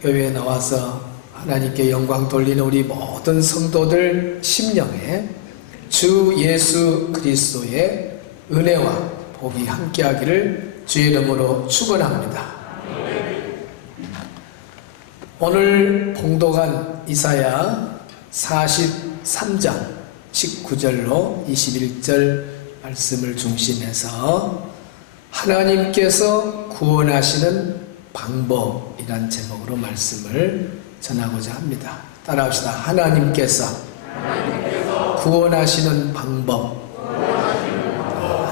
교회에 나와서 하나님께 영광 돌리는 우리 모든 성도들 심령에 주 예수 그리스도의 은혜와 복이 함께하기를 주의 이름으로 축원합니다. 오늘 봉독한 이사야 43장 19절로 21절 말씀을 중심해서 하나님께서 구원하시는 방법이란 제목으로 말씀을 전하고자 합니다. 따라합시다. 하나님께서 구원하시는 방법.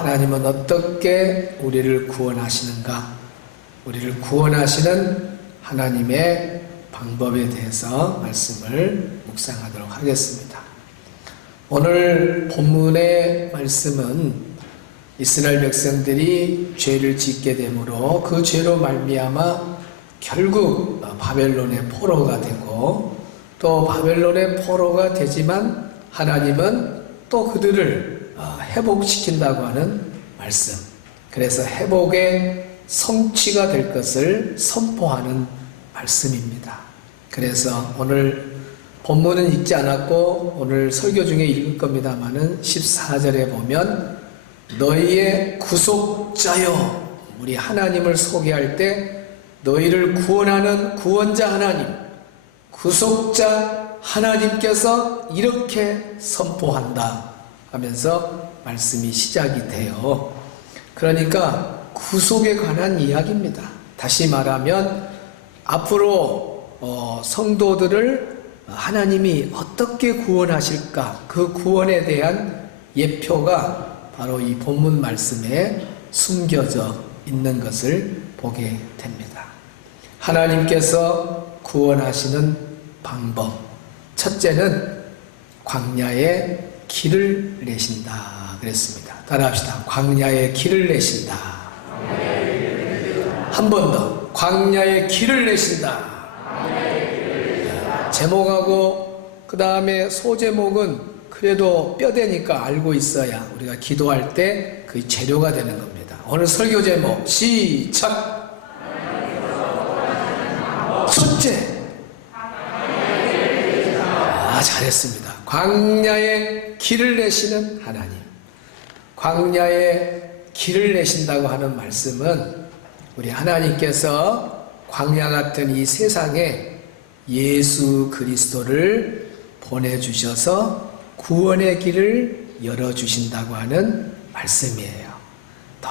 하나님은 어떻게 우리를 구원하시는가? 우리를 구원하시는 하나님의 방법에 대해서 말씀을 묵상하도록 하겠습니다. 오늘 본문의 말씀은 이스라엘 백성들이 죄를 짓게 되므로 그 죄로 말미암아 결국 바벨론의 포로가 되고, 또 바벨론의 포로가 되지만 하나님은 또 그들을 회복시킨다고 하는 말씀, 그래서 회복의 성취가 될 것을 선포하는 말씀입니다. 그래서 오늘 본문은 읽지 않았고 오늘 설교 중에 읽을 겁니다만은 14절에 보면 너희의 구속자여, 우리 하나님을 소개할 때 너희를 구원하는 구원자 하나님, 구속자 하나님께서 이렇게 선포한다 하면서 말씀이 시작이 돼요. 그러니까 구속에 관한 이야기입니다. 다시 말하면 앞으로 성도들을 하나님이 어떻게 구원하실까, 그 구원에 대한 예표가 바로 이 본문 말씀에 숨겨져 있는 것을 보게 됩니다. 하나님께서 구원하시는 방법, 첫째는 광야에 길을 내신다 그랬습니다. 따라합시다. 광야에 길을 내신다. 한 번 더. 광야에 길을 내신다. 제목하고 그 다음에 소제목은 그래도 뼈대니까 알고 있어야 우리가 기도할 때 그 재료가 되는 겁니다. 오늘 설교 제목 시작. 첫째, 잘했습니다. 광야에 길을 내시는 하나님. 광야에 길을 내신다고 하는 말씀은 우리 하나님께서 광야 같은 이 세상에 예수 그리스도를 보내주셔서 구원의 길을 열어주신다고 하는 말씀이에요. 더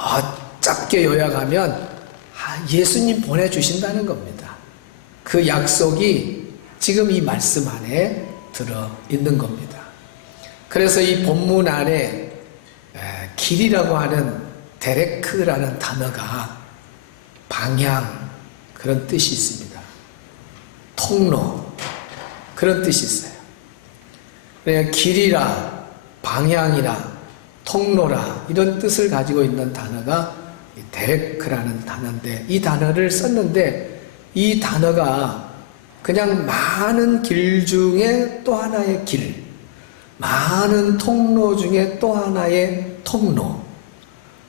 짧게 요약하면 예수님 보내주신다는 겁니다. 그 약속이 지금 이 말씀 안에 들어있는 겁니다. 그래서 이 본문 안에 길이라고 하는 데레크라는 단어가 방향, 그런 뜻이 있습니다. 통로, 그런 뜻이 있어요. 그러니까 길이라, 방향이라, 통로라, 이런 뜻을 가지고 있는 단어가 데레크라는 단어인데, 이 단어를 썼는데 이 단어가 그냥 많은 길 중에 또 하나의 길, 많은 통로 중에 또 하나의 통로,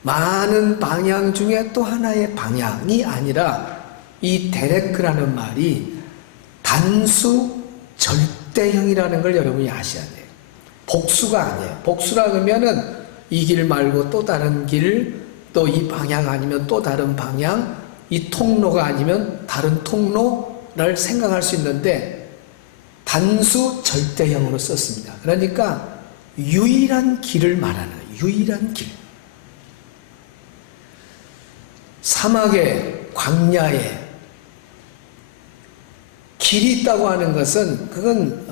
많은 방향 중에 또 하나의 방향이 아니라, 이 데레크라는 말이 단수 절대형이라는 걸 여러분이 아셔야 돼요. 복수가 아니에요. 복수라 그러면은 이 길 말고 또 다른 길, 또 이 방향 아니면 또 다른 방향, 이 통로가 아니면 다른 통로를 생각할 수 있는데 단수 절대형으로 썼습니다. 그러니까 유일한 길을 말하는 거예요. 유일한 길. 사막에, 광야에 길이 있다고 하는 것은 그건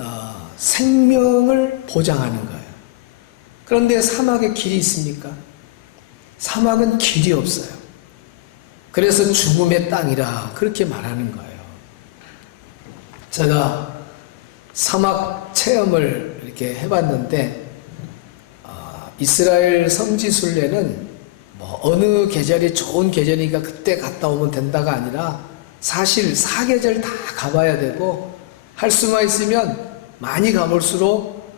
생명을 보장하는 거예요. 그런데 사막에 길이 있습니까? 사막은 길이 없어요. 그래서 죽음의 땅이라 그렇게 말하는 거예요. 제가 사막 체험을 이렇게 해봤는데 이스라엘 성지 순례는 뭐 어느 계절이 좋은 계절이니까 그때 갔다 오면 된다가 아니라 사실 사계절 다 가봐야 되고, 할 수만 있으면 많이 가볼수록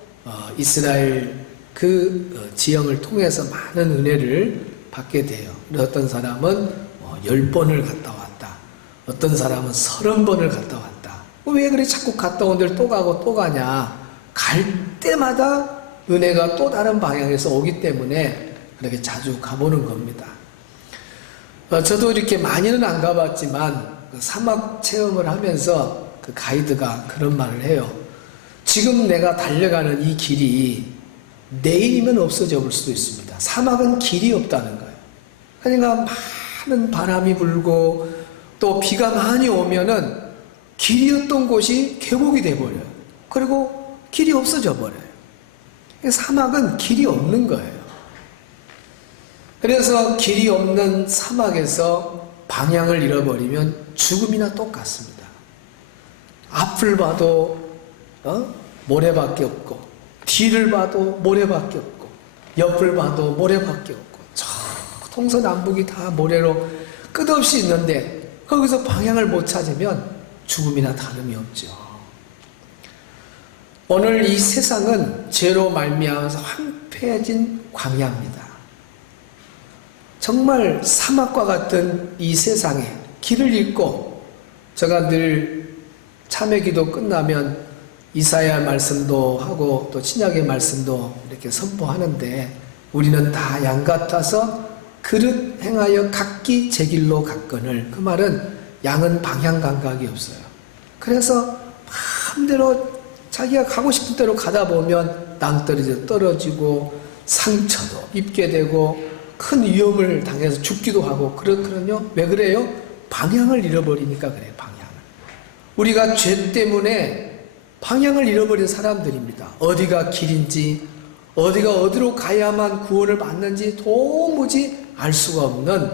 이스라엘 그 지형을 통해서 많은 은혜를 받게 돼요. 어떤 사람은 10번을 갔다 왔다, 어떤 사람은 30번을 갔다 왔다. 왜 그래 자꾸 갔다 온 데를 또 가고 또 가냐. 갈 때마다 은혜가 또 다른 방향에서 오기 때문에 그렇게 자주 가보는 겁니다. 저도 이렇게 많이는 안 가봤지만 그 사막 체험을 하면서 그 가이드가 그런 말을 해요. 지금 내가 달려가는 이 길이 내일이면 없어져 볼 수도 있습니다. 사막은 길이 없다는 거예요. 그러니까 많은 바람이 불고 또 비가 많이 오면은 길이었던 곳이 궤곡이 돼버려요. 그리고 길이 없어져 버려요. 사막은 길이 없는 거예요. 그래서 길이 없는 사막에서 방향을 잃어버리면 죽음이나 똑같습니다. 앞을 봐도 모래밖에 없고, 뒤를 봐도 모래밖에 없고, 옆을 봐도 모래밖에 없고, 저 동서남북이 다 모래로 끝없이 있는데 거기서 방향을 못 찾으면 죽음이나 다름이 없죠. 오늘 이 세상은 죄로 말미암아서 황폐해진 광야입니다. 정말 사막과 같은 이 세상에 길을 잃고, 제가 늘 참회기도 끝나면 이사야 말씀도 하고 또 신약의 말씀도 이렇게 선포하는데, 우리는 다 양 같아서 그릇 행하여 각기 제 길로 갔거늘. 그 말은 양은 방향 감각이 없어요. 그래서 마음대로 자기가 가고 싶은 대로 가다 보면 낭떠러지도 떨어지고 상처도 입게 되고 큰 위험을 당해서 죽기도 하고 그렇거든요. 왜 그래요? 방향을 잃어버리니까 그래요. 방향을. 우리가 죄 때문에 방향을 잃어버린 사람들입니다. 어디가 길인지, 어디가 어디로 가야만 구원을 받는지 도무지 알 수가 없는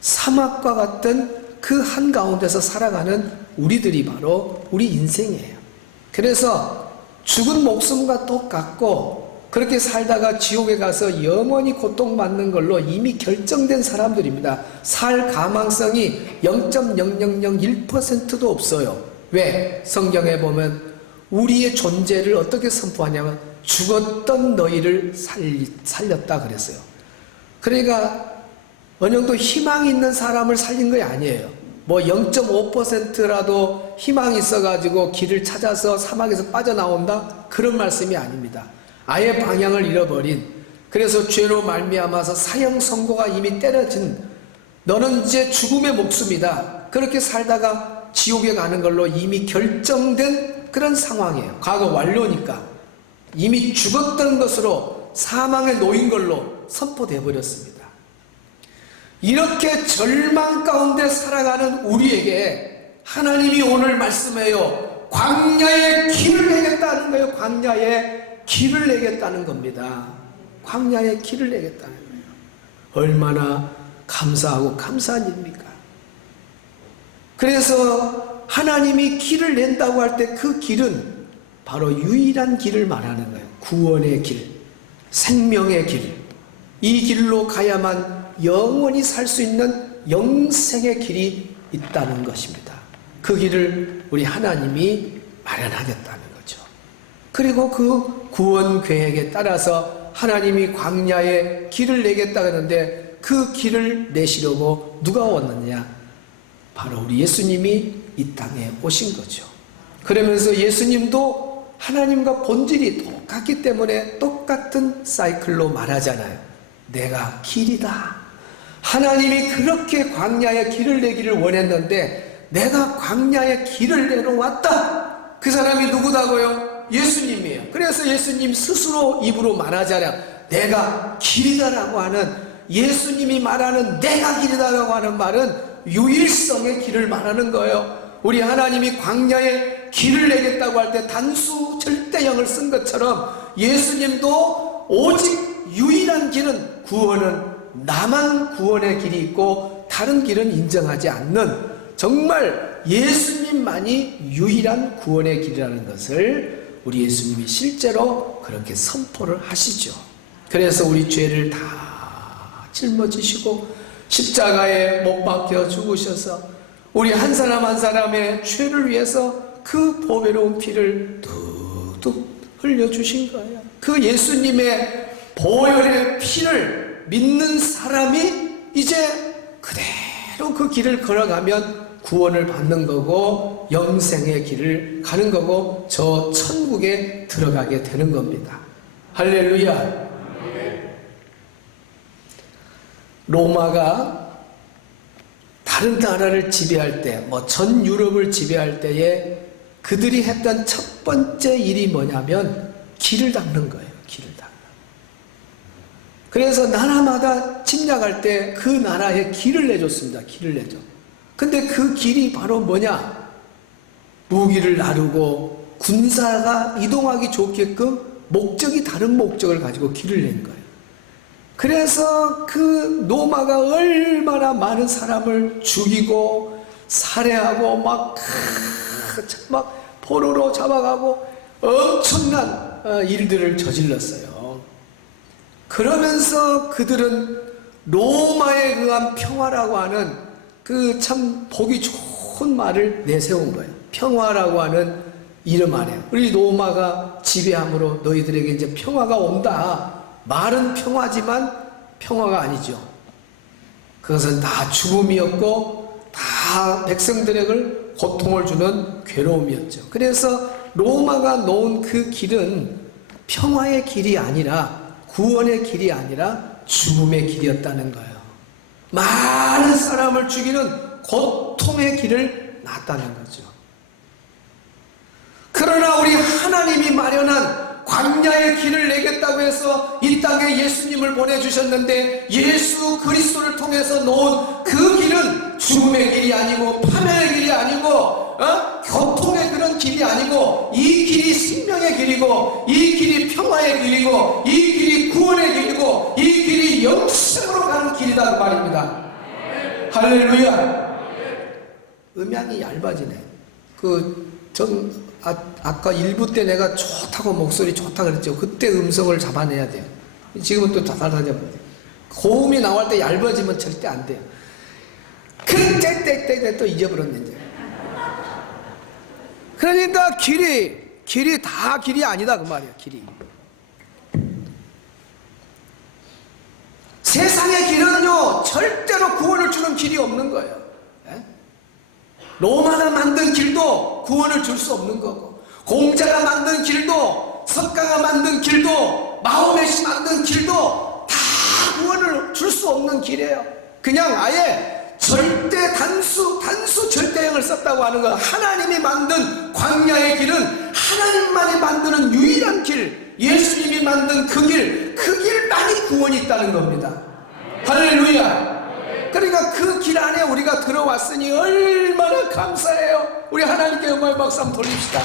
사막과 같은 그 한가운데서 살아가는 우리들이 바로 우리 인생이에요. 그래서 죽은 목숨과 똑같고 그렇게 살다가 지옥에 가서 영원히 고통받는 걸로 이미 결정된 사람들입니다. 살 가망성이 0.0001%도 없어요. 왜? 성경에 보면 우리의 존재를 어떻게 선포하냐면 죽었던 너희를 살렸다 그랬어요. 그러니까 어느 정도 희망이 있는 사람을 살린 게 아니에요. 뭐 0.5%라도 희망이 있어가지고 길을 찾아서 사막에서 빠져나온다? 그런 말씀이 아닙니다. 아예 방향을 잃어버린, 그래서 죄로 말미암아서 사형 선고가 이미 때려진, 너는 이제 죽음의 목숨이다. 그렇게 살다가 지옥에 가는 걸로 이미 결정된 그런 상황이에요. 과거 완료니까. 이미 죽었던 것으로 사망에 놓인 걸로 선포되어 버렸습니다. 이렇게 절망 가운데 살아가는 우리에게 하나님이 오늘 말씀해요. 광야에 길을 내겠다는 거예요. 광야에 길을 내겠다는 겁니다. 광야에 길을 내겠다는 거예요. 얼마나 감사하고 감사한 일입니까? 그래서 하나님이 길을 낸다고 할 때 그 길은 바로 유일한 길을 말하는 거예요. 구원의 길, 생명의 길. 이 길로 가야만 영원히 살 수 있는 영생의 길이 있다는 것입니다. 그 길을 우리 하나님이 마련하겠다는 거죠. 그리고 그 구원 계획에 따라서 하나님이 광야에 길을 내겠다 하는데 그 길을 내시려고 누가 왔느냐? 바로 우리 예수님이 이 땅에 오신 거죠. 그러면서 예수님도 하나님과 본질이 똑같기 때문에 똑같은 사이클로 말하잖아요. 내가 길이다. 하나님이 그렇게 광야에 길을 내기를 원했는데 내가 광야에 길을 내놓았다. 그 사람이 누구다고요? 예수님이에요. 그래서 예수님 스스로 입으로 말하잖아요. 내가 길이다라고 하는, 예수님이 말하는 내가 길이다라고 하는 말은 유일성의 길을 말하는 거예요. 우리 하나님이 광야에 길을 내겠다고 할 때 단수 절대형을 쓴 것처럼 예수님도 오직 유일한 길은, 구원은 나만 구원의 길이 있고 다른 길은 인정하지 않는, 정말 예수님만이 유일한 구원의 길이라는 것을 우리 예수님이 실제로 그렇게 선포를 하시죠. 그래서 우리 죄를 다 짊어지시고 십자가에 못 박혀 죽으셔서 우리 한 사람 한 사람의 죄를 위해서 그 보배로운 피를 뚝뚝 흘려주신 거예요. 그 예수님의 보혈의 피를 믿는 사람이 이제 그대로 그 길을 걸어가면 구원을 받는 거고 영생의 길을 가는 거고 저 천국에 들어가게 되는 겁니다. 할렐루야. 로마가 다른 나라를 지배할 때, 전 유럽을 지배할 때에 그들이 했던 첫 번째 일이 뭐냐면 길을 닦는 거예요. 길을 닦는. 그래서 나라마다 침략할 때 그 나라에 길을 내줬습니다. 길을 내줘. 근데 그 길이 바로 뭐냐? 무기를 나르고 군사가 이동하기 좋게끔 목적이 다른 목적을 가지고 길을 낸 거예요. 그래서 그 로마가 얼마나 많은 사람을 죽이고 살해하고 막 포로로 잡아가고 엄청난 일들을 저질렀어요. 그러면서 그들은 로마에 의한 평화라고 하는 그 참 보기 좋은 말을 내세운 거예요. 평화라고 하는 이름 아래 우리 로마가 지배함으로 너희들에게 이제 평화가 온다. 말은 평화지만 평화가 아니죠. 그것은 다 죽음이었고 다 백성들에게 고통을 주는 괴로움이었죠. 그래서 로마가 놓은 그 길은 평화의 길이 아니라 구원의 길이 아니라 죽음의 길이었다는 거예요. 많은 사람을 죽이는 고통의 길을 놨다는 거죠. 그러나 우리 하나님이 마련한 광야의 길을 내겠다고 해서 이 땅에 예수님을 보내주셨는데 예수 그리스도를 통해서 놓은 그 길은 죽음의 길이 아니고 파멸의 길이 아니고 교통의 그런 길이 아니고 이 길이 생명의 길이고 이 길이 평화의 길이고 이 길이 구원의 길이고 이 길이 영생으로 가는 길이다 그 말입니다. 할렐루야. 음향이 얇아지네. 아까 1부 때 내가 좋다고 목소리 좋다 그랬죠. 그때 음성을 잡아내야 돼요. 지금은 또 달라져버려요. 고음이 나올 때 얇아지면 절대 안 돼요. 그때 또 잊어버렸네 이제. 그러니까 길이 다 길이 아니다 그 말이야. 길이. 세상의 길은요 절대로 구원을 주는 길이 없는 거예요. 로마가 만든 길도 구원을 줄 수 없는 거고 공자가 만든 길도 석가가 만든 길도 마호메시 만든 길도 다 구원을 줄 수 없는 길이에요. 그냥 아예 절대 단수 절대형을 썼다고 하는 거예요. 하나님이 만든 광야의 길은 하나님만이 만드는 유일한 길, 예수님이 만든 그 길만이 구원이 있다는 겁니다. 할렐루야. 그러니까 그 길 안에 우리가 들어왔으니 얼마나 감사해요. 우리 하나님께 영광의 박수 한번 돌립시다.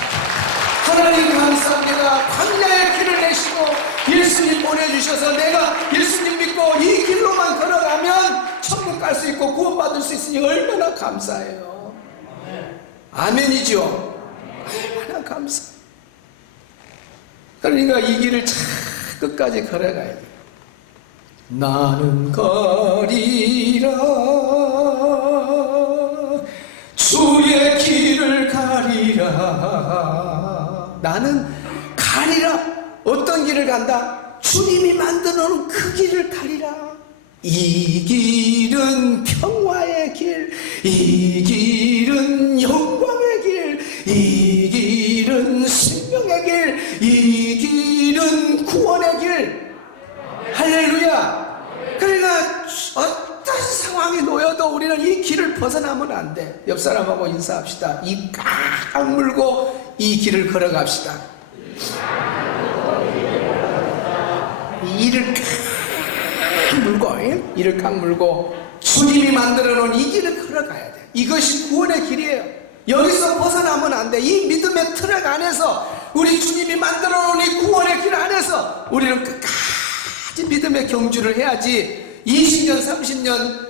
하나님 감사합니다. 광야의 길을 내시고 예수님 보내주셔서 내가 예수님 믿고 이 길로만 걸어가면 천국 갈 수 있고 구원받을 수 있으니 얼마나 감사해요. 아멘이죠. 얼마나 감사. 그러니까 이 길을 참 끝까지 걸어가야 돼요. 나는 가리라 주의 길을 가리라. 나는 가리라. 어떤 길을 간다? 주님이 만들어놓은 그 길을 가리라. 이 길은 평화의 길, 이 길은 영광의 길, 이 길은 생명의 길, 이 길은 구원의 길. 할렐루야. 그러니까 어떤 상황이 놓여도 우리는 이 길을 벗어나면 안 돼. 옆 사람하고 인사합시다. 이 꽉 물고 이 길을 걸어갑시다. 이를 꽉 물고 주님이 만들어 놓은 이 길을 걸어가야 돼. 이것이 구원의 길이에요. 여기서 벗어나면 안 돼. 이 믿음의 트랙 안에서 우리 주님이 만들어 놓은 이 구원의 길 안에서 우리는 끝까지 믿음의 경주를 해야지. 20년 30년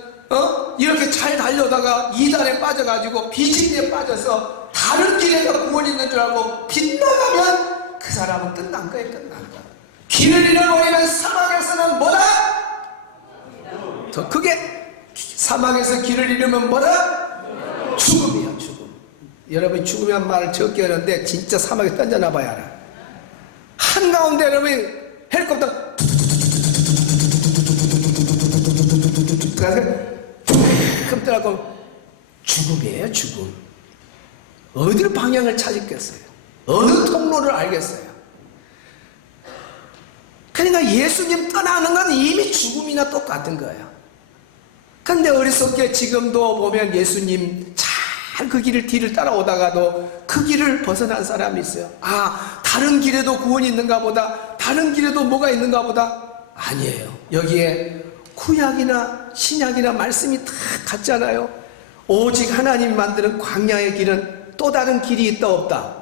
이렇게 잘 달려다가 이단에 빠져가지고 비진리에 빠져서 다른 길에가 구원이 있는 줄 알고 빗나가면 그 사람은 끝난 거예요. 끝난 거. 길을 잃어버리면 사막에서는 뭐다? 더 크게 사막에서 길을 잃으면 뭐다? 죽음이야. 죽음. 여러분이 죽음이란 말을 적게 하는데 진짜 사막에 던져놔봐야 알아. 한가운데 여러분이 헬리콥터 가서 툭 떠나고 죽음이에요, 죽음. 어디를 방향을 찾았겠어요? 어느 통로를 알겠어요? 그러니까 예수님 떠나는 건 이미 죽음이나 똑같은 거예요. 근데 어리석게 지금도 보면 예수님 잘 그 뒤를 따라오다가도 그 길을 벗어난 사람이 있어요. 아, 다른 길에도 구원이 있는가 보다, 다른 길에도 뭐가 있는가 보다. 아니에요. 여기에 구약이나 신약이나 말씀이 다 같잖아요. 오직 하나님이 만드는 광야의 길은 또 다른 길이 있다 없다?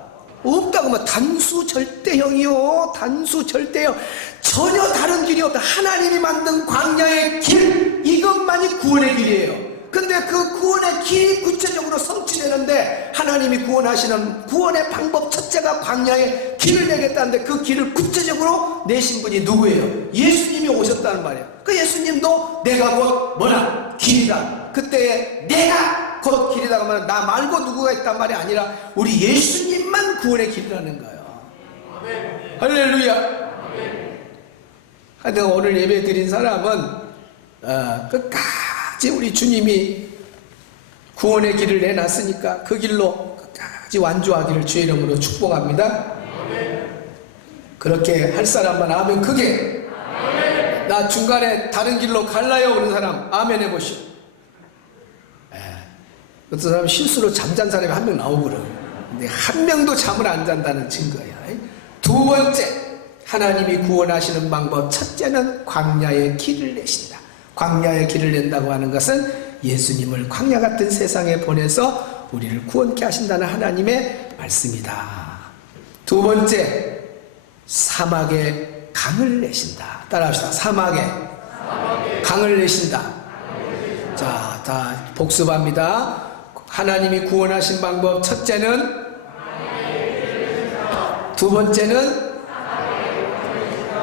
없다고 하면 단수 절대형이요. 단수 절대형. 전혀 다른 길이 없다. 하나님이 만든 광야의 길, 이것만이 구원의 길이에요. 근데 그 구원의 길이 구체적으로 성취되는데 하나님이 구원하시는 구원의 방법 첫째가 광야의 길을 내겠다는데 그 길을 구체적으로 내신 분이 누구예요? 예수님이 오셨다는 말이에요. 그 예수님도 내가 곧 뭐라? 길이다. 그때 내가 곧 길이다 하면 나 말고 누구가 있단 말이 아니라 우리 예수님만 구원의 길이라는 거예요. 할렐루야. 하여튼 오늘 예배 드린 사람은 끝까지 우리 주님이 구원의 길을 내놨으니까 그 길로 끝까지 완주하기를 주의 이름으로 축복합니다. 그렇게 할 사람만 아멘 크게. 나 중간에 다른 길로 갈라요 그런 사람 아멘 해보시오. 어떤 사람 실수로 잠잔 사람이 한 명 나오거든. 근데 한 명도 잠을 안 잔다는 증거야. 두 번째, 하나님이 구원하시는 방법 첫째는 광야의 길을 내신다. 광야의 길을 낸다고 하는 것은 예수님을 광야 같은 세상에 보내서 우리를 구원케 하신다는 하나님의 말씀이다. 두 번째, 사막에 강을 내신다. 따라합시다. 사막에 강을 내신다. 자, 다 복습합니다. 하나님이 구원하신 방법 첫째는, 두 번째는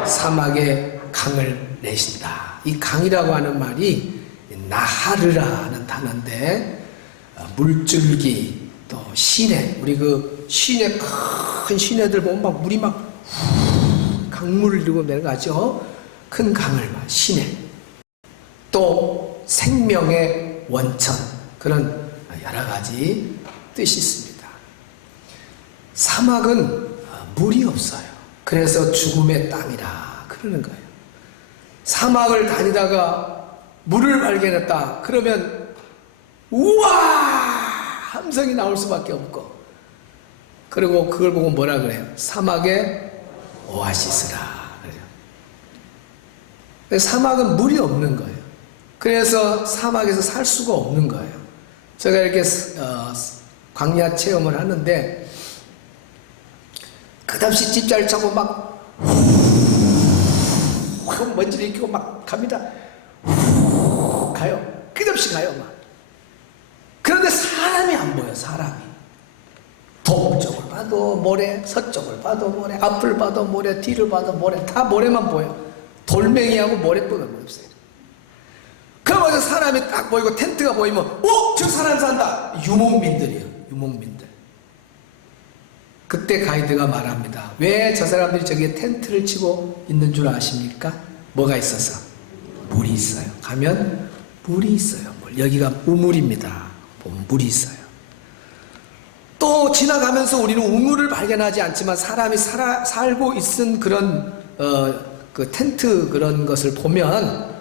사막에 강을 내신다. 이 강이라고 하는 말이 나하르라는 단어인데 물줄기 또 시내, 우리 그 시내 큰 시내들 보면 막 물이 막 강물을 들고 내려가죠. 큰 강을 막 시내. 또 생명의 원천, 그런 여러 가지 뜻이 있습니다. 사막은 물이 없어요. 그래서 죽음의 땅이라 그러는 거예요. 사막을 다니다가 물을 발견했다 그러면 우와 함성이 나올 수밖에 없고, 그리고 그걸 보고 뭐라 그래요? 사막의 오아시스라 그래요. 사막은 물이 없는 거예요. 그래서 사막에서 살 수가 없는 거예요. 제가 이렇게 광야 체험을 하는데 끝없이 집잘 차고 막 먼지를 익히고 막 갑니다. 가요. 끝없이 가요. 막. 그런데 사람이 안 보여. 사람이. 동쪽을 봐도 모래, 서쪽을 봐도 모래, 앞을 봐도 모래, 뒤를 봐도 모래, 다 모래만 보여. 돌멩이하고 모래뿐은 없어요. 그러면서 사람이 딱 보이고 텐트가 보이면 저 사람 산다. 유목민들이에요. 유목민들. 그때 가이드가 말합니다. 왜 저 사람들이 저기에 텐트를 치고 있는 줄 아십니까? 뭐가 있어서? 물이 있어요. 가면 물이 있어요. 여기가 우물입니다. 보면 물이 있어요. 또 지나가면서 우리는 우물을 발견하지 않지만 사람이 살고 있은 그런 그 텐트 그런 것을 보면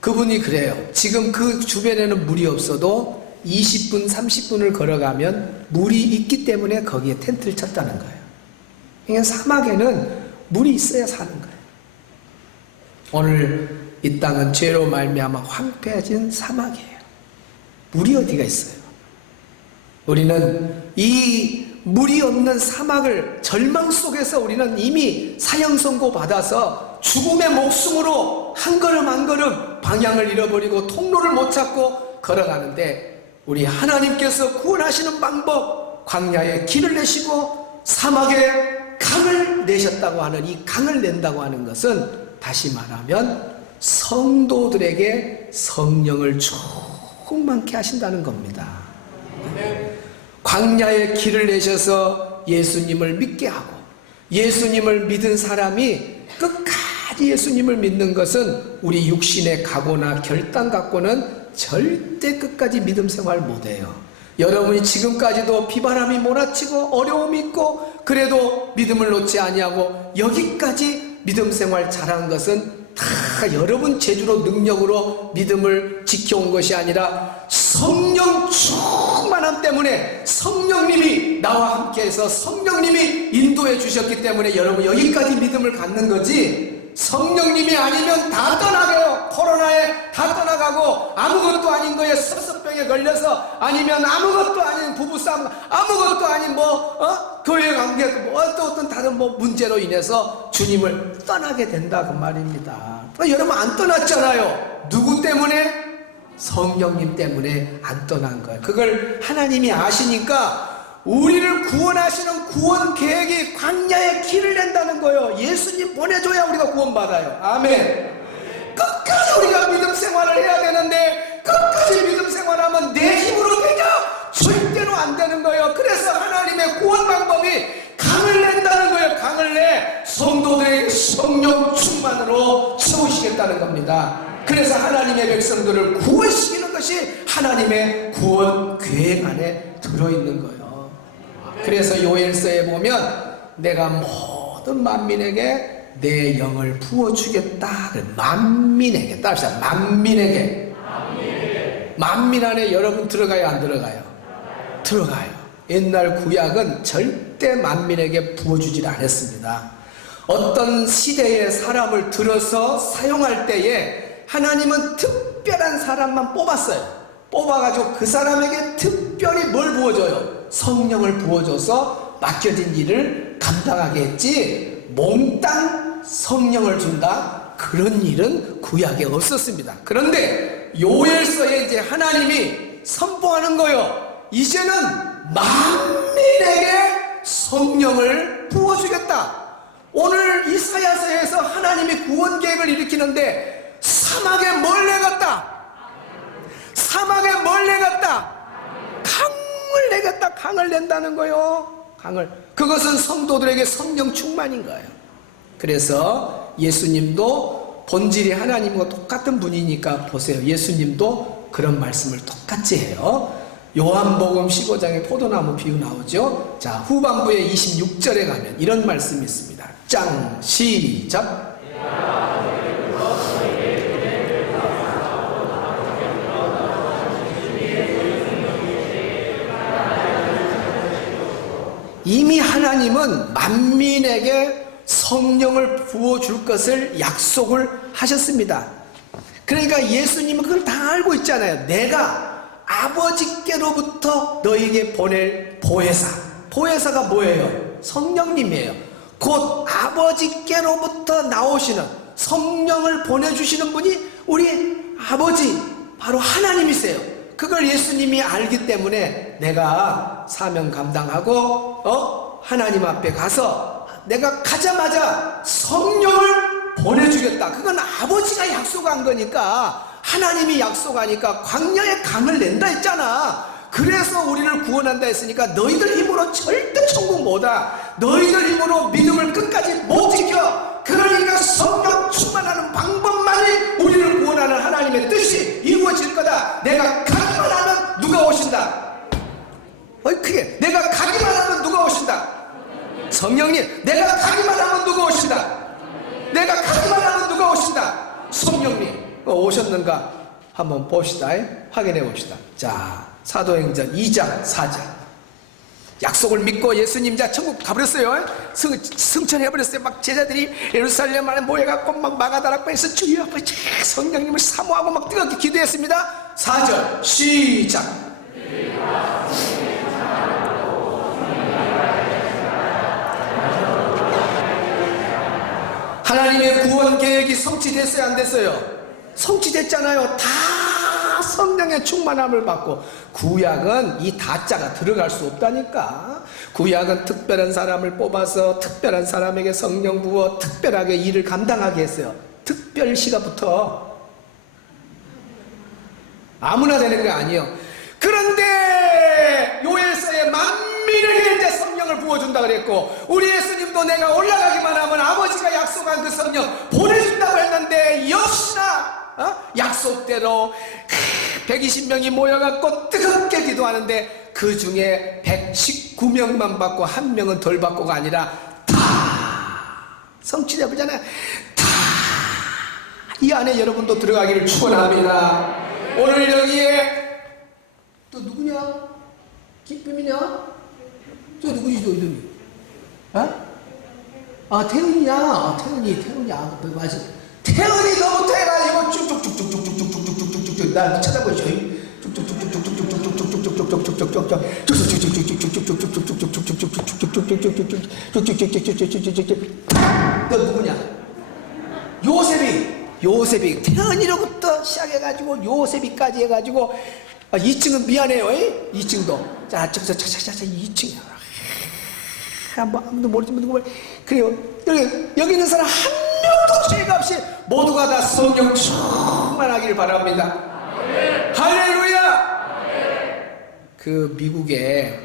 그분이 그래요. 지금 그 주변에는 물이 없어도 20분, 30분을 걸어가면 물이 있기 때문에 거기에 텐트를 쳤다는 거예요. 그러니까 사막에는 물이 있어야 사는 거예요. 오늘 이 땅은 죄로 말미암아 황폐해진 사막이에요. 물이 어디가 있어요? 우리는 이 물이 없는 사막을 절망 속에서 우리는 이미 사형 선고 받아서 죽음의 목숨으로 한 걸음 한 걸음 방향을 잃어버리고 통로를 못 찾고 걸어가는데, 우리 하나님께서 구원하시는 방법, 광야에 길을 내시고 사막에 강을 내셨다고 하는, 이 강을 낸다고 하는 것은 다시 말하면 성도들에게 성령을 충만케 하신다는 겁니다. 광야에 길을 내셔서 예수님을 믿게 하고, 예수님을 믿은 사람이 끝까지 예수님을 믿는 것은 우리 육신의 각오나 결단 갖고는 절대 끝까지 믿음 생활 못해요. 여러분이 지금까지도 비바람이 몰아치고 어려움이 있고 그래도 믿음을 놓지 아니하고 여기까지 믿음 생활 잘한 것은 다 여러분 재주로 능력으로 믿음을 지켜온 것이 아니라 성령 충만함 때문에 성령님이 나와 함께해서 성령님이 인도해 주셨기 때문에 여러분 여기까지 믿음을 갖는 거지, 성령님이 아니면 다 떠나가요. 코로나에 다 떠나가고 아무것도 아닌 거에 섭섭병에 걸려서 아니면 아무것도 아닌 부부싸움 아무것도 아닌 교회 관계 어떤 다른 문제로 인해서 주님을 떠나게 된다 그 말입니다. 여러분 안 떠났잖아요. 누구 때문에? 성령님 때문에 안 떠난 거예요. 그걸 하나님이 아시니까 우리를 구원하시는 구원 계획이 광야에 길을 낸다는 거예요. 예수님 보내줘야 우리가 구원받아요. 아멘. 끝까지 우리가 믿음 생활을 해야 되는데 끝까지 믿음 생활하면 내 힘으로 되냐? 절대로 안 되는 거예요. 그래서 하나님의 구원 방법이 강을 낸다는 거예요. 강을 내 성도들의 성령 충만으로 채우시겠다는 겁니다. 그래서 하나님의 백성들을 구원시키는 것이 하나님의 구원 계획 안에 들어있는 거예요. 그래서 요엘서에 보면 내가 모든 만민에게 내 영을 부어주겠다. 만민에게 따라합시다. 만민에게. 만민 안에 여러분 들어가요 안 들어가요? 들어가요. 옛날 구약은 절대 만민에게 부어주질 않았습니다. 어떤 시대의 사람을 들어서 사용할 때에 하나님은 특별한 사람만 뽑았어요. 뽑아가지고 그 사람에게 특별히 뭘 부어줘요? 성령을 부어줘서 맡겨진 일을 감당하게 했지, 몽땅 성령을 준다 그런 일은 구약에 없었습니다. 그런데 요엘서에 이제 하나님이 선포하는 거예요. 이제는 만민에게 성령을 부어주겠다. 오늘 이사야서에서 하나님이 구원 계획을 일으키는데 사막에 뭘 내갔다? 사막에 뭘 내갔다? 강을 내겠다. 강을 낸다는 거예요. 강을. 그것은 성도들에게 성령 충만인 거예요. 그래서 예수님도 본질이 하나님과 똑같은 분이니까 보세요. 예수님도 그런 말씀을 똑같이 해요. 요한복음 15장에 포도나무 비유 나오죠. 자, 후반부에 26절에 가면 이런 말씀이 있습니다. 짱, 시작. 이미 하나님은 만민에게 성령을 부어줄 것을 약속을 하셨습니다. 그러니까 예수님은 그걸 다 알고 있잖아요. 내가 아버지께로부터 너에게 보낼 보혜사. 보혜사가 뭐예요? 성령님이에요. 곧 아버지께로부터 나오시는 성령을 보내주시는 분이 우리 아버지 바로 하나님이세요. 그걸 예수님이 알기 때문에 내가 사명 감당하고 하나님 앞에 가서 내가 가자마자 성령을 보내주겠다. 그건 아버지가 약속한 거니까, 하나님이 약속하니까 광야에 강을 낸다 했잖아. 그래서 우리를 구원한다 했으니까 너희들 힘으로 절대 천국 못와. 너희들 힘으로 믿음을 끝까지 못 지켜. 그러니까 성령 충만하는 방법만이 우리를 구원하는 하나님의 뜻이 이루어질 거다. 내가 가기만 하면 누가 오신다? 그게 내가 가기만 하면 누가 오신다? 성령님. 내가 가기만 하면 누가 오신다? 내가 가기만 하면 누가 오신다? 성령님. 오셨는가 한번 봅시다. 확인해 봅시다. 자, 사도행전 2장 4절. 약속을 믿고 예수님 자 천국 가버렸어요. 승천해버렸어요. 막 제자들이 예루살렘 안에 모여갖고 막 마가다락방에서 주여 아버지 성령님을 사모하고 막 뜨겁게 기도했습니다. 4절 시작. 하나님의 구원 계획이 성취됐어요 안 됐어요? 성취됐잖아요. 다 성령의 충만함을 받고. 구약은 이 다자가 들어갈 수 없다니까. 구약은 특별한 사람을 뽑아서 특별한 사람에게 성령 부어 특별하게 일을 감당하게 했어요. 특별시가 붙어. 아무나 되는 게 아니에요. 그런데 요엘서에 만민에게 이제 성령을 부어준다 그랬고, 우리 예수님도 내가 올라가기만 하면 아버지가 약속한 그 성령 보내준다고 했는데 역시나 약속대로 120명이 모여갖고 뜨겁게 기도하는데 그 중에 119명만 받고 1명은 덜 받고가 아니라 다 성취되잖아요. 다 이 안에 여러분도 들어가기를 축원합니다. 오늘 여기에 또 누구냐? 기쁨이냐? 저 누구지 저 이름이? 어? 아 태은이야. 태은이 맞아. 태은이서부터 해가지고 쭉쭉쭉쭉쭉쭉쭉쭉쭉쭉쭉쭉 나 찾아보죠. 너 누구냐? 요셉이 태연이로부터 시작해가지고 요셉이까지 해가지고 2층은 미안해요. 2층도 자 저기서 차차차차 2층 뭐 아무도 모르지만 그래요. 여기 있는 사람 한 명도 죄가 없이 모두가 다 성령 충만하기를 바랍니다. 할렐루야. 그 미국에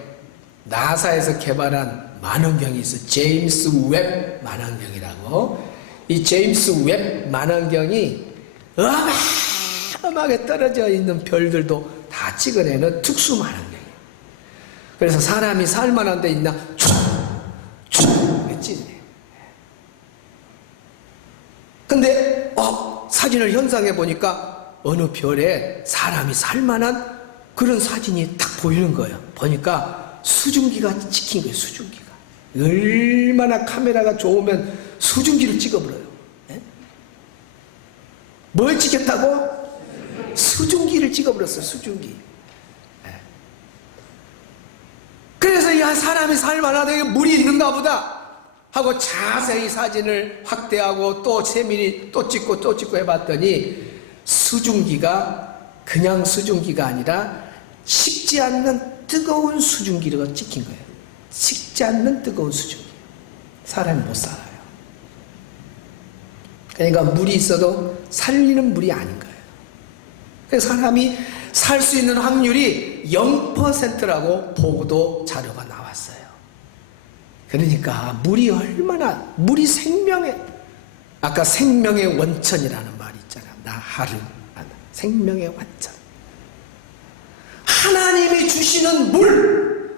나사에서 개발한 만원경이 있어. 제임스 웹 만원경이라고. 이 제임스 웹 만원경이 어마어마하게 떨어져 있는 별들도 다 찍어내는 특수 만원경이에요. 그래서 사람이 살만한 데 있나 쭉 찍네. 근데 사진을 현상해 보니까 어느 별에 사람이 살만한 그런 사진이 딱 보이는 거예요. 보니까 수증기가 찍힌 거예요. 수증기가 얼마나 카메라가 좋으면 수증기를 찍어버려요. 네? 뭘 찍혔다고? 수증기를 찍어버렸어요. 수증기. 네. 그래서 야 사람이 살만하다 물이 있는가 보다 하고 자세히 사진을 확대하고 또 세밀히 또 찍고 해봤더니 수증기가 그냥 수증기가 아니라 식지 않는 뜨거운 수증기가 찍힌 거예요. 식지 않는 뜨거운 수증기. 사람이 못 살아요. 그러니까 물이 있어도 살리는 물이 아닌 거예요. 그래서 사람이 살 수 있는 확률이 0%라고 보고도 자료가 나왔어요. 그러니까 물이 생명의, 아까 생명의 원천이라는 말이 있잖아요. 나하르, 생명의 원천. 하나님이 주시는 물,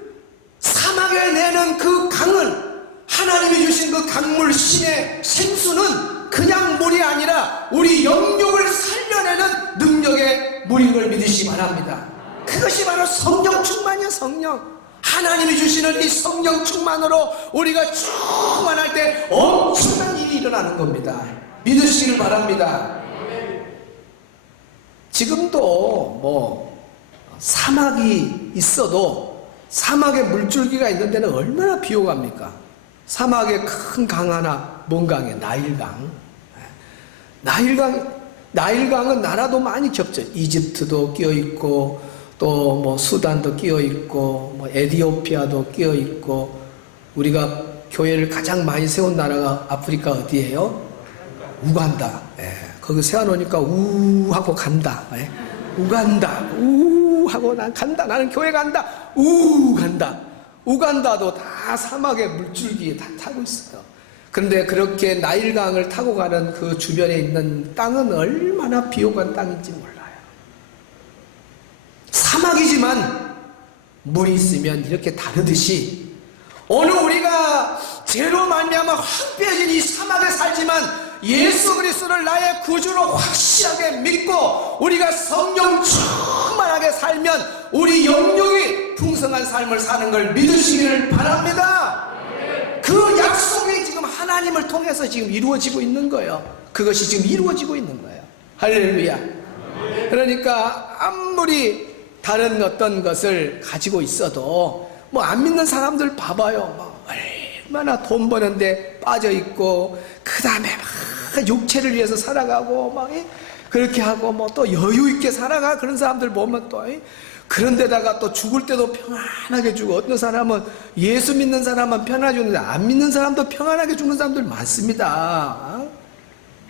사막에 내는 그 강은, 하나님이 주신 그 강물 신의 생수는 그냥 물이 아니라 우리 영육을 살려내는 능력의 물인 걸 믿으시기 바랍니다. 그것이 바로 성령 충만이야. 성령. 하나님이 주시는 이 성령 충만으로 우리가 충만할 때 엄청난 일이 일어나는 겁니다. 믿으시기를 바랍니다. 지금도 사막이 있어도 사막에 물줄기가 있는 데는 얼마나 비호감입니까? 사막에 큰 강 하나, 뭔 강이에요? 나일강은 나라도 많이 겹쳐요. 이집트도 끼어있고 또 수단도 끼어있고 에티오피아도 끼어있고. 우리가 교회를 가장 많이 세운 나라가 아프리카 어디예요? 우간다. 거기 세워놓으니까 우 하고 간다. 우간다. 우 하고 난 간다. 나는 교회 간다. 우 간다. 우간다도 다 사막의 물줄기에 다 타고 있어요. 그런데 그렇게 나일강을 타고 가는 그 주변에 있는 땅은 얼마나 비옥한 땅인지 몰라요. 사막이지만 물이 있으면 이렇게 다르듯이 오늘 우리가 죄로 말미암아 확 빼진 이 사막에 살지만 예수 그리스도를 나의 구주로 확실하게 믿고 우리가 성령 충만하게 살면 우리 영육이 풍성한 삶을 사는 걸 믿으시기를 바랍니다. 그 약속이 지금 하나님을 통해서 지금 이루어지고 있는 거예요. 그것이 지금 이루어지고 있는 거예요. 할렐루야. 그러니까 아무리 다른 어떤 것을 가지고 있어도 안 믿는 사람들 봐봐요. 얼마나 돈 버는데 빠져있고 그 다음에 육체를 위해서 살아가고 그렇게 하고 또 여유있게 살아가. 그런 사람들 보면 또 그런 데다가 또 죽을 때도 평안하게 죽어. 어떤 사람은 예수 믿는 사람은 편하게 죽는데 안 믿는 사람도 평안하게 죽는 사람들 많습니다.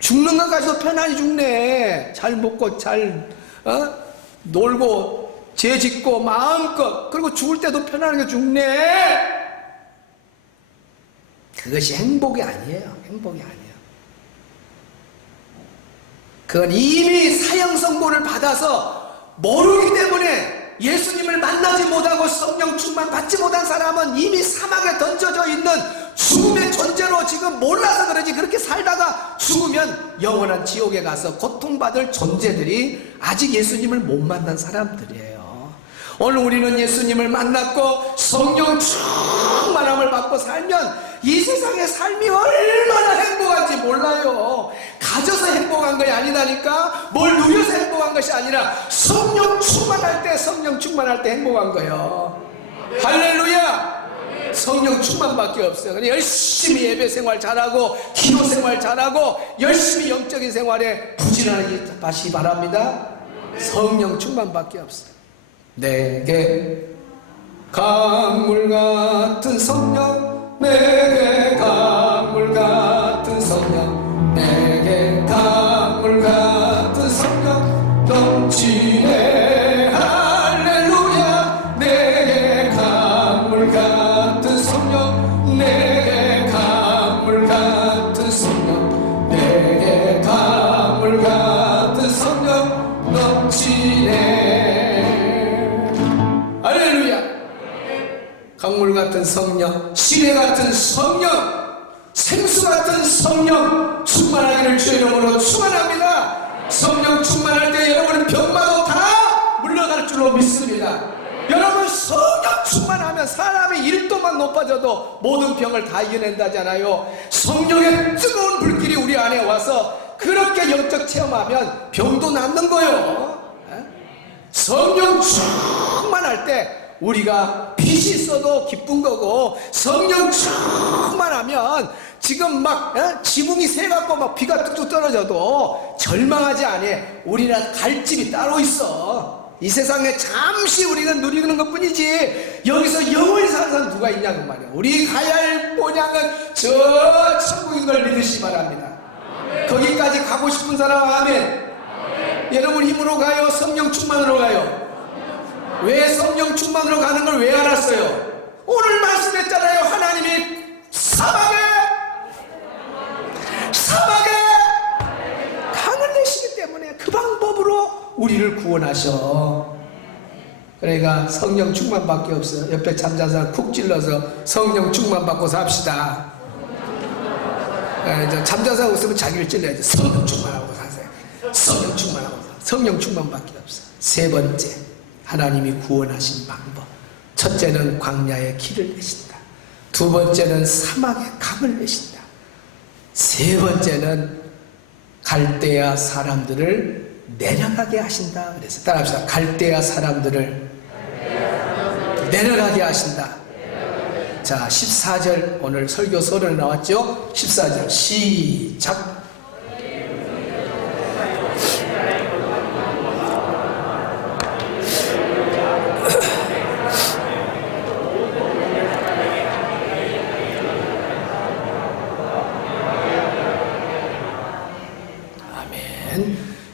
죽는 것까지도 편안히 죽네. 잘 먹고 잘 놀고 죄 짓고 마음껏. 그리고 죽을 때도 편안하게 죽네. 그것이 행복이 아니에요. 행복이 아니에요. 그건 이미 사형 선고를 받아서 모르기 때문에 예수님을 만나지 못하고 성령 충만 받지 못한 사람은 이미 사막에 던져져 있는 죽음의 존재로 지금 몰라서 그러지, 그렇게 살다가 죽으면 영원한 지옥에 가서 고통받을 존재들이 아직 예수님을 못 만난 사람들이에요. 오늘 우리는 예수님을 만났고 성령 충만함을 받고 살면 이 세상의 삶이 얼마나 행복한지 몰라요. 가져서 행복한 것이 아니다니까. 뭘 누려서 행복한 것이 아니라 성령 충만할 때, 성령 충만할 때 행복한 거예요. 할렐루야. 성령 충만밖에 없어요. 그냥 열심히 예배 생활 잘하고 기도 생활 잘하고 열심히 영적인 생활에 부지런하게 하시기 바랍니다. 성령 충만밖에 없어요. 내게 강물 같은 성령, 내게 강물 같은 성령, 내게 강물 같은 성령 넘치네. 할렐루야. 내게 강물 같은 성령, 내게 강물 같은 성령, 내게 강물 같은 성령 넘치네. 할렐루야. 강물 같은 성령, 시내 같은 성령, 생수 같은 성령 충만하기를 주의 이름으로 축원합니다. 성령 충만할 때 여러분은 병마도 다 물러갈 줄로 믿습니다. 여러분, 성령 충만하면 사람의 1도만 높아져도 모든 병을 다 이겨낸다잖아요. 성령의 뜨거운 불길이 우리 안에 와서 그렇게 영적 체험하면 병도 낫는 거예요. 성령 충만할 때 우리가 빚이 있어도 기쁜 거고, 성령 충만하면 지금 막 지붕이 새갖고 막 비가 뚝뚝 떨어져도 절망하지 않아. 우리는 갈 집이 따로 있어. 이 세상에 잠시 우리가 누리는 것 뿐이지 여기서 영원히 사는 사람 누가 있냐고 말이야. 우리 가야 할 본향은 저 천국인 걸 믿으시기 바랍니다. 거기까지 가고 싶은 사람 아멘. 여러분 힘으로 가요? 성령 충만으로 가요? 왜 성령 충만으로 가는 걸 왜 알았어요? 오늘 말씀했잖아요. 하나님이 사막에 강을 내시기 때문에 그 방법으로 우리를 구원하셔. 그러니까 성령 충만 밖에 없어요. 옆에 잠자는 사람 쿡 찔러서 성령 충만 받고 삽시다. 잠자는 사람 없으면 자기를 찔러야지. 성령 충만하고 사세요. 성령 충만하고 사세요. 성령 충만밖에 없어요. 세 번째, 하나님이 구원하신 방법. 첫째는 광야에 길을 내신다. 두 번째는 사막에 강을 내신다. 세 번째는 갈대아 사람들을 내려가게 하신다. 그래서 따라합시다. 갈대아 사람들을 내려가게 하신다. 자, 14절 오늘 설교 서론에 나왔죠? 14절 시작.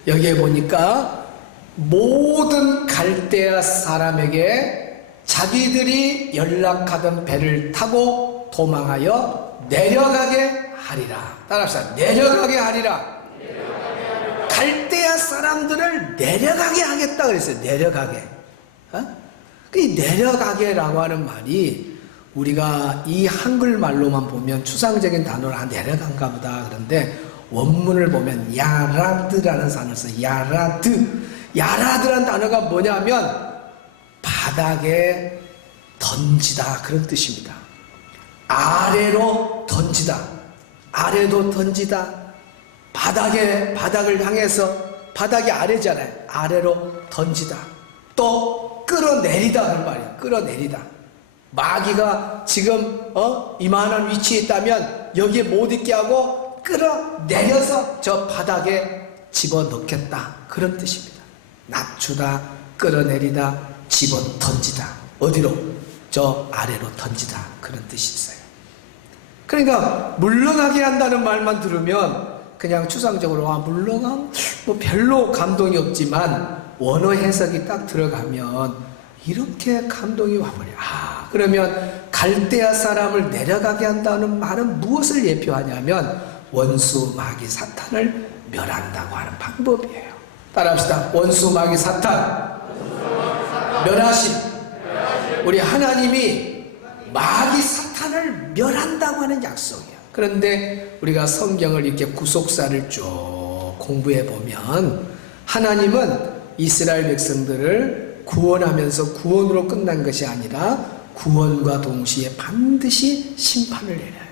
여기에 보니까 모든 갈대아 사람에게 자기들이 연락하던 배를 타고 도망하여 내려가게 하리라. 따라합시다. 내려가게 하리라. 갈대아 사람들을 내려가게 하겠다 그랬어요. 내려가게. 이 내려가게라고 하는 말이 우리가 이 한글말로만 보면 추상적인 단어로 내려간가 보다. 그런데 원문을 보면 야라드라는 단어를 써요. 야라드라는 단어가 뭐냐면 바닥에 던지다, 그런 뜻입니다. 아래로 던지다, 아래로 던지다, 바닥을 향해서, 바닥이 아래잖아요. 아래로 던지다, 또 끌어내리다 하는 말이에요. 끌어내리다. 마귀가 지금 이만한 위치에 있다면 여기에 못 있게 하고 끌어내려서 저 바닥에 집어넣겠다, 그런 뜻입니다. 낮추다, 끌어내리다, 집어던지다. 어디로? 저 아래로 던지다, 그런 뜻이 있어요. 그러니까 물러가게 한다는 말만 들으면 그냥 추상적으로 물러감 뭐 별로 감동이 없지만 원어 해석이 딱 들어가면 이렇게 감동이 와버려요. 그러면 갈대아 사람을 내려가게 한다는 말은 무엇을 예표하냐면 원수 마귀 사탄을 멸한다고 하는 방법이에요. 따라합시다. 원수 마귀 사탄 멸하심. 우리 하나님이 마귀 사탄을 멸한다고 하는 약속이야. 그런데 우리가 성경을 이렇게 구속사를 쭉 공부해 보면 하나님은 이스라엘 백성들을 구원하면서 구원으로 끝난 것이 아니라 구원과 동시에 반드시 심판을 내려요.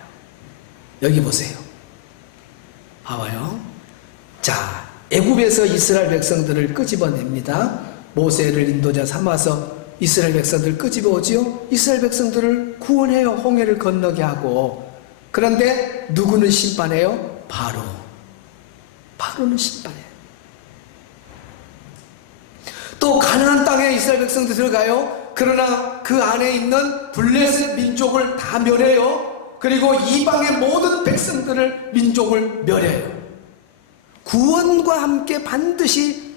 여기 보세요. 봐봐요. 자, 애굽에서 이스라엘 백성들을 끄집어냅니다. 모세를 인도자 삼아서 이스라엘 백성들을 끄집어오지요. 이스라엘 백성들을 구원해요. 홍해를 건너게 하고. 그런데 누구는 심판해요? 바로는 심판해요. 또 가나안 땅에 이스라엘 백성들 들어가요. 그러나 그 안에 있는 블레셋 민족을 다 멸해요. 그리고 이방의 모든 백성들을 민족을 멸해요. 구원과 함께 반드시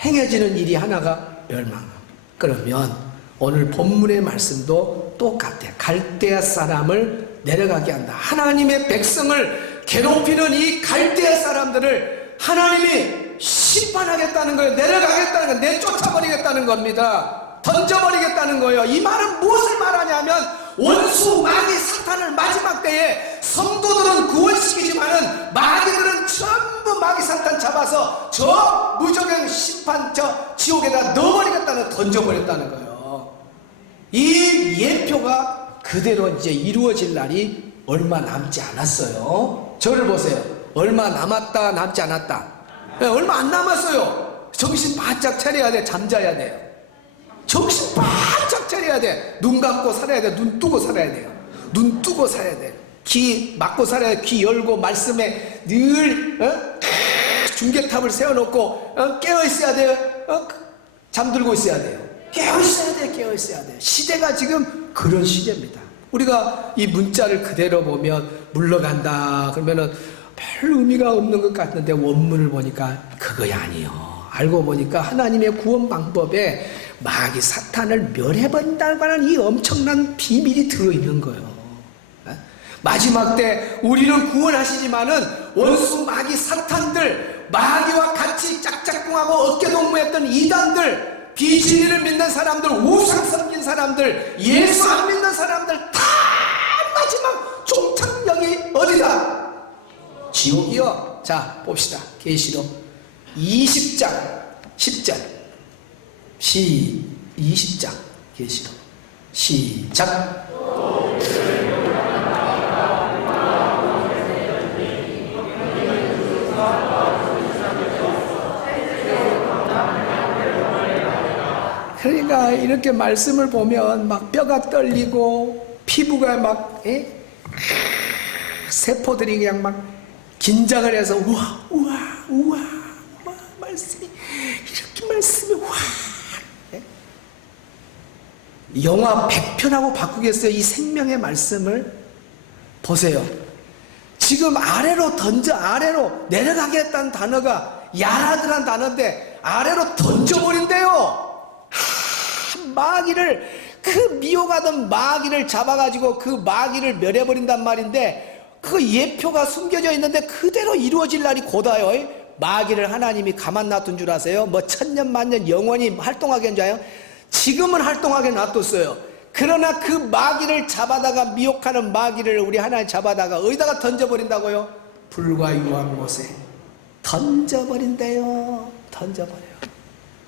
행해지는 일이 하나가 멸망합니다. 그러면 오늘 본문의 말씀도 똑같아요. 갈대아 사람을 내려가게 한다. 하나님의 백성을 괴롭히는 이 갈대아 사람들을 하나님이 심판하겠다는 거예요. 내려가겠다는 거예요. 내쫓아버리겠다는 겁니다. 던져버리겠다는 거예요. 이 말은 무엇을 말하냐면 원수 마귀 사탄을 마지막 때에 성도들은 구원시키지만은 마귀들은 전부 마귀 사탄 잡아서 저 무적행 심판 저 지옥에다 넣어버리겠다는, 던져버렸다는 거예요. 이 예표가 그대로 이제 이루어질 날이 얼마 남지 않았어요. 저를 보세요. 얼마 남았다 남지 않았다. 얼마 안 남았어요. 정신 바짝 차려야 돼. 잠자야 돼요. 정신 바짝 차려야 돼. 눈 감고 살아야 돼. 눈 뜨고 살아야 돼요. 눈 뜨고 살아야 돼. 귀 막고 살아야 돼. 귀 열고 말씀에 늘 중계탑을 세워놓고 깨어 있어야 돼요. 잠들고 있어야 돼요. 깨어 있어야 돼. 깨어 있어야 돼. 시대가 지금 그런 시대입니다. 우리가 이 문자를 그대로 보면 물러간다 그러면은 별 의미가 없는 것 같는데 원문을 보니까 그거야 아니요. 알고 보니까 하나님의 구원 방법에 마귀 사탄을 멸해버린다고 하는 이 엄청난 비밀이 들어있는 거예요. 마지막 때 우리는 구원하시지만은 원수 마귀 사탄들, 마귀와 같이 짝짝꿍하고 어깨동무했던 이단들, 비진리를 믿는 사람들, 우상 섬긴 사람들, 예수 안 믿는 사람들 다 마지막 종착역이 어디다? 지옥이요. 자, 봅시다. 계시록 20장 10절 20장 계시록 시작. 그러니까 이렇게 말씀을 보면 막 뼈가 떨리고 피부가 막 세포들이 그냥 막 긴장을 해서 우와 말씀이 이렇게 말씀이 와. 영화 100편하고 바꾸겠어요. 이 생명의 말씀을 보세요. 지금 아래로 내려가겠다는 단어가 야라드란 단어인데 아래로 던져버린대요. 마귀를, 그 미혹하던 마귀를 잡아가지고 그 마귀를 멸해버린단 말인데 그 예표가 숨겨져 있는데 그대로 이루어질 날이 곧와요. 마귀를 하나님이 가만 놔둔 줄 아세요? 뭐 천년 만년 영원히 활동하게 한 줄 알아요? 지금은 활동하게 놔뒀어요. 그러나 그 마귀를 잡아다가, 미혹하는 마귀를 우리 하나님 잡아다가 어디다가 던져버린다고요? 불과 유황 못에 던져버린대요. 던져버려요.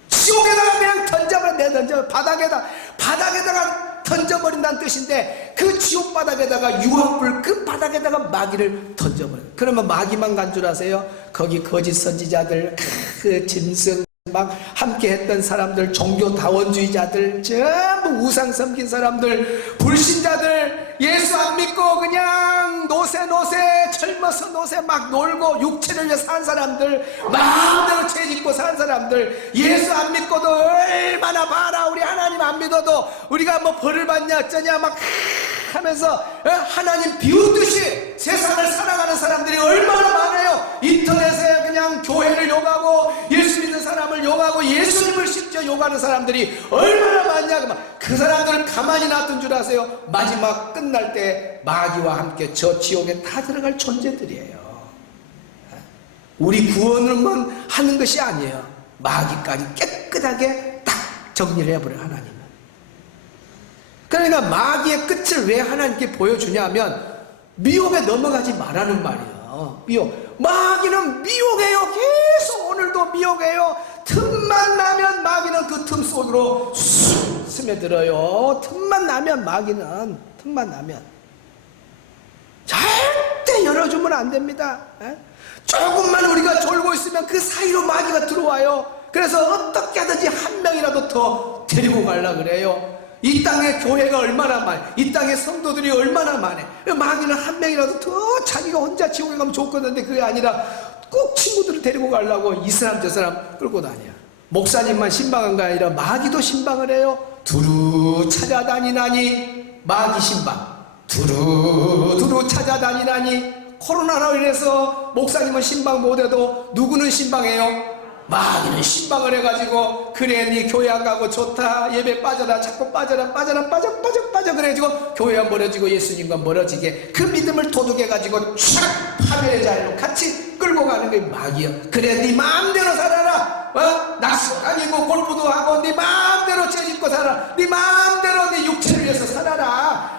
지옥에다가 그냥 바닥에다가 던져버린다는 뜻인데 그 지옥 바닥에다가 유황불 그 바닥에다가 마귀를 던져버려요. 그러면 마귀만 간 줄 아세요? 거기 거짓 선지자들, 그 짐승 막 함께 했던 사람들, 종교다원주의자들, 전부 우상 섬긴 사람들, 불신자들, 예수 안 믿고 그냥 노세 젊어서 노세 막 놀고 육체를 위해 산 사람들, 마음대로 죄 짓고 산 사람들, 예수 안 믿고도 얼마나 봐라 우리 하나님 안 믿어도 우리가 뭐 벌을 받냐 어쩌냐 막 하면서 하나님 비웃듯이 세상을 살아가는 사람들이 얼마나 많아요. 인터넷에 그냥 교회를 욕하고 예수 믿는 사람을 욕하고 예수님을 심지어 욕하는 사람들이 얼마나 많냐. 그 사람들을 가만히 놔둔 줄 아세요? 마지막 끝날 때 마귀와 함께 저 지옥에 다 들어갈 존재들이에요. 우리 구원을만 하는 것이 아니에요. 마귀까지 깨끗하게 딱 정리를 해버려 하나님은. 그러니까 마귀의 끝을 왜 하나님께 보여주냐면 미혹에 넘어가지 말라는 말이에요. 미혹. 마귀는 미혹해요. 계속 오늘도 미혹해요. 틈만 나면 마귀는 그 틈 속으로 쑥 스며들어요. 틈만 나면 마귀는 틈만 나면 절대 열어주면 안 됩니다. 조금만 우리가 졸고 있으면 그 사이로 마귀가 들어와요. 그래서 어떻게 하든지 한 명이라도 더 데리고 가려고 그래요. 이 땅에 교회가 얼마나 많아, 이 땅에 성도들이 얼마나 많아. 마귀는 한 명이라도 더 자기가 혼자 지옥에 가면 좋겠는데 그게 아니라 꼭 친구들을 데리고 가려고 이 사람 저 사람 끌고 다녀. 목사님만 신방한 게 아니라 마귀도 신방을 해요. 두루 찾아다니나니 마귀 신방, 두루 찾아다니나니. 코로나로 인해서 목사님은 신방 못해도 누구는 신방해요? 마귀는 신방을 해가지고 그래 네 교회 안 가고 좋다, 예배 빠져라, 자꾸 빠져 그래가지고 교회가 멀어지고 예수님과 멀어지게 그 믿음을 도둑해가지고 촥 파멸의 자리로 같이 끌고 가는 게 마귀야. 그래 네 마음대로 살아라. 낚시 다니고 골프도 하고 네 마음대로 죄 짓고 살아. 네 마음대로 네 육체를 위해서 살아라.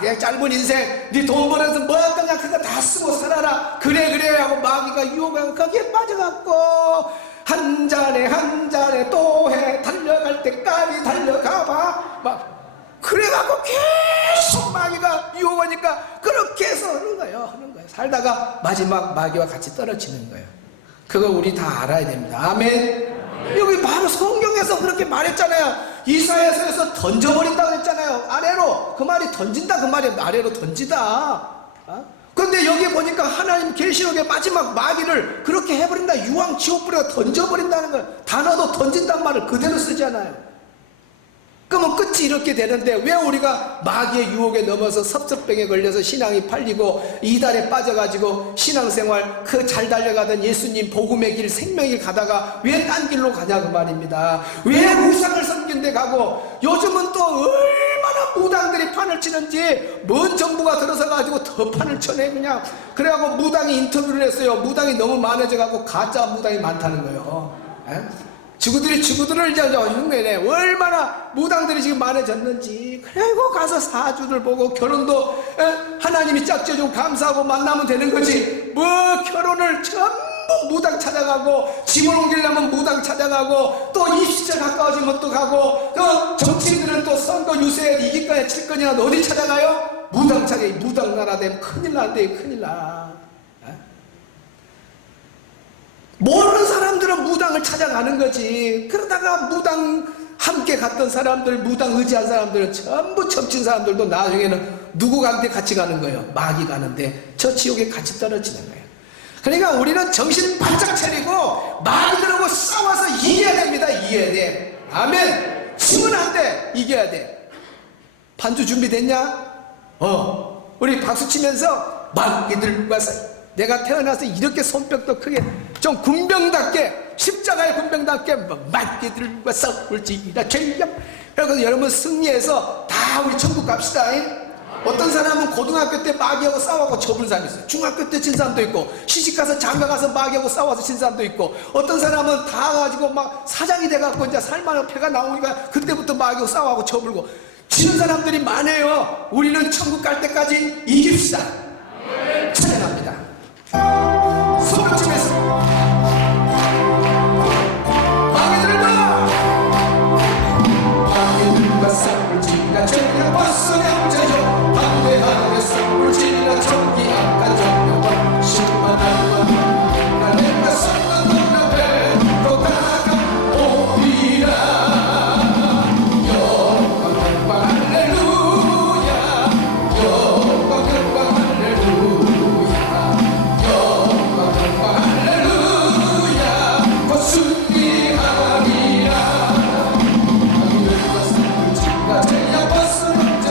그냥 짧은 인생 네 돈 벌어서 뭐 할 거냐 그거 다 쓰고 살아라. 그래 하고 마귀가 유혹하고 거기에 빠져갖고 한 잔에 또 해 달려갈 때까지 달려가봐 막 그래갖고 계속 마귀가 유혹하니까 그렇게 해서 하는 거예요. 살다가 마지막 마귀와 같이 떨어지는 거예요. 그거 우리 다 알아야 됩니다. 아멘. 여기 바로 성경에서 그렇게 말했잖아요. 이사야서에서 던져버린다고 했잖아요. 아래로. 그 말이 던진다 그 말이 아래로 던지다. 근데 여기 보니까 하나님 계시록의 마지막 마귀를 그렇게 해버린다. 유황 지옥불에 던져버린다는 걸, 단어도 던진다는 말을 그대로 쓰잖아요. 그러면 끝이 이렇게 되는데 왜 우리가 마귀의 유혹에 넘어서 섭섭병에 걸려서 신앙이 팔리고 이달에 빠져가지고 신앙생활 그 잘 달려가던 예수님 복음의 길 생명의 길 가다가 왜 딴 길로 가냐 그 말입니다. 왜 우상을 섬긴 데 가고 요즘은 또 얼마나 무당들이 판을 치는지 먼 정부가 들어서 가지고 더 판을 쳐내 그냥. 그래갖고 무당이 인터뷰를 했어요. 무당이 너무 많아져 갖고 가짜 무당이 많다는 거예요. 지구들을 이제 흉내내. 얼마나 무당들이 지금 많아졌는지. 그리고 가서 사주를 보고 결혼도 하나님이 짝지어주고 감사하고 만나면 되는 거지. 뭐 결혼을 전부 무당 찾아가고 짐을 옮기려면 무당 찾아가고 또 입시절 가까워지면 또 가고 또 정치인들은 또 선거 유세에 이길 거냐 칠 거냐 어디 찾아가요? 무당 찾아. 무당 나라 되면 큰일 난대. 큰일 나. 모르는 사람들은 무당을 찾아가는 거지. 그러다가 무당 함께 갔던 사람들, 무당 의지한 사람들은 전부 첩친 사람들도 나중에는 누구한테 같이 가는 거예요? 마귀 가는데 저 지옥에 같이 떨어지는 거예요. 그러니까 우리는 정신 바짝 차리고 마귀들하고 싸워서 이겨야 됩니다. 이겨야 돼. 아멘. 지면 안 돼. 이겨야 돼. 반주 준비됐냐? 우리 박수 치면서 마귀들과 내가 태어나서 이렇게 손뼉도 크게 좀 군병답게 십자가의 군병답게 마귀들과 싸울지라 죄야. 그래서 여러분 승리해서 다 우리 천국 갑시다. 어떤 사람은 고등학교 때 마귀하고 싸워서 접은 사람이 있어요. 중학교 때 진 사람도 있고 시집가서 장가가서 마귀하고 싸워서 진 사람도 있고 어떤 사람은 다 가지고 막 사장이 돼갖고 이제 살만한 패가 나오니까 그때부터 마귀하고 싸워하고 접을고 지는 사람들이 많아요. 우리는 천국 갈 때까지 이깁시다. 찬양합니다. 소리치면서 마귀들과 싸울지라 전혀 벗어나 자요 반대하게 싸울지라 전기 악한 정령과 심판하고 나를 쏟는 눈앞에 또 다가오리라. 영광 할렐루야 영광 할렐루야 할렐루야 곧 승리하리라. 하늘과 산을 지가 제야 벗어난 자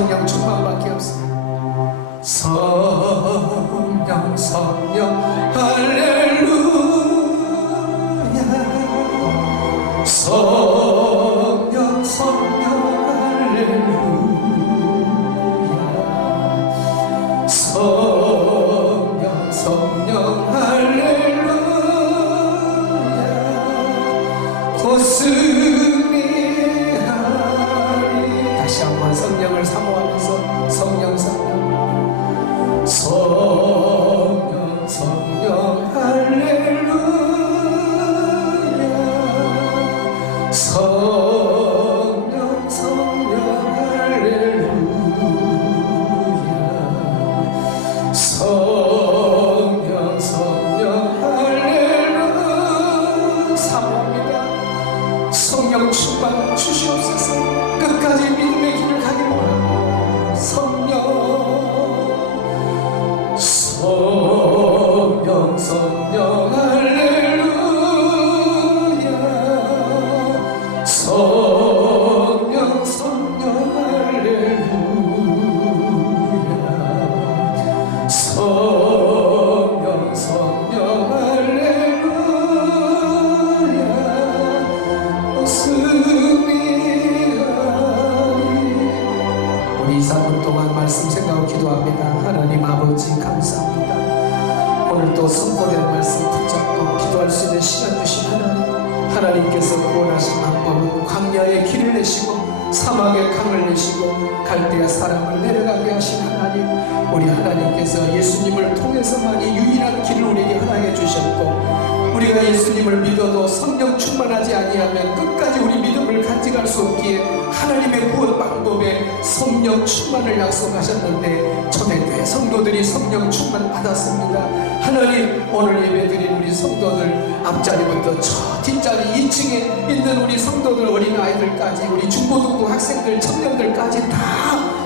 성령 충만밖에 없습니다. 성령 성령 할렐루야. 성령 성령 할렐루야. 성령 성령 할렐루야. 곧 승리하리. 다시 한번 성령을 사모하면서 성령 성령 성령 성령 할렐루야. 성령 성령 할렐루야. 성령 성령 할렐루야. 사모합니다. 성령 충만 주시옵소서. 끝까지 믿음의 길을 가기를 원합니다. 성령 성령 성령 할렐루야. 성령 성령 할렐루야. 성령 성령 할렐루야. 승리하리. 우리 2-3분 동안 말씀 생각하고 기도합니다. 하나님 아버지 감사합니다. 오늘 또 선포된 말씀 붙잡고 기도할 수 있는 시간 주신 하나님께서 구원하신 방법은 광야에 길을 내시고 사막에 강을 내시고 갈대아 사람을 내려가게 하신 하나님, 우리 하나님께서 예수님을 통해서만이 유일한 길을 우리에게 허락해 주셨고, 우리가 예수님을 믿어도 성령 충만하지 아니하면 끝까지 우리 믿음을 간직할 수 없기에 하나님의 구원 방법에 성령 충만을 약속하셨는데 초대교회 성도들이 성령 충만 받았습니다. 하나님, 오늘 예배드린 우리 성도들 앞자리부터 저 뒷자리 2층에 있는 우리 성도들, 어린아이들까지 우리 중고등부 학생들, 청년들까지 다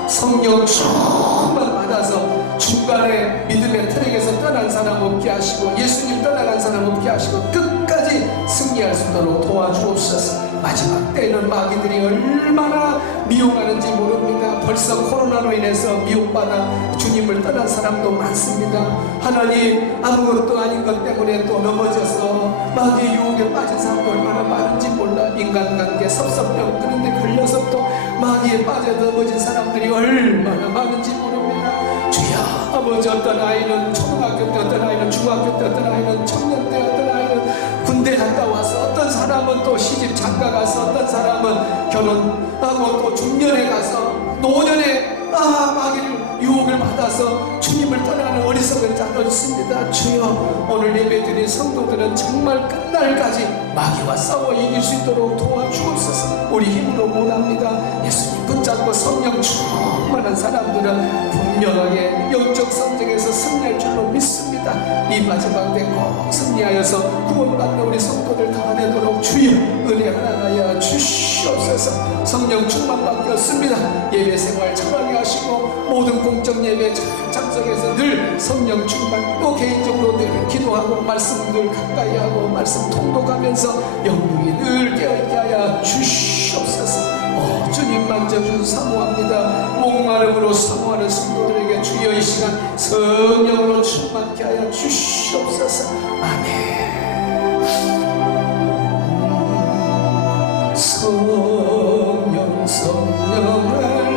성령 충만 받아서 중간에 믿음의 트랙에서 떠난 사람 없게 하시고 예수님 떠나간 사람 없게 하시고 끝까지 승리할 수 있도록 도와주옵소서. 마지막 때에는 마귀들이 얼마나 미혹하는지 모릅니다. 벌써 코로나로 인해서 미혹받아 주님을 떠난 사람도 많습니다. 하나님, 아무것도 아닌 것 때문에 또 넘어져서 마귀의 유혹에 빠진 사람도 얼마나 많은지 몰라. 인간관계, 섭섭병 그런 데 걸려서 또 마귀에 빠져 넘어진 사람들이 얼마나 많은지 모릅니다. 주여 아버지, 어떤 아이는 초등학교 때, 어떤 아이는 중학교 때, 어떤 아이는 청년 때, 어떤 아이는 군대 갔다 와서, 어떤 사람은 또 시집 장가 가서, 어떤 사람은 결혼하고 또 중년에 가서 노년에 마귀를 유혹을 받아서 주님을 떠나는 어리석은 자도 있습니다. 주여, 오늘 예배드린 성도들은 정말 끝날까지 마귀와 싸워 이길 수 있도록 도와주옵소서. 우리 힘으로 못합니다. 예수님 붙잡고 성령 충만한 사람들은 분명하게 영적 성적에서 승리할 줄로 믿습니다. 이 마지막 때 꼭 승리하여서 구원받는 우리 성도들 다 되도록 주여 은혜 하나하여 주시옵소서. 성령 충만밖에 없습니다. 예배 생활 잘하게 하시고 모든 공적 예배 잘 참석해서 늘 성령 충만, 또 개인적으로 늘 기도하고 말씀 늘 가까이 하고 말씀 통독하면서 영육이 늘 깨어있게 하여 주시옵소서. 주님 만져주셔서 사모합니다. 목마름으로 사모하는 성도들에게 주여 이 시간 성령으로 충만케 하여 주시옵소서. 아멘. 성령 성령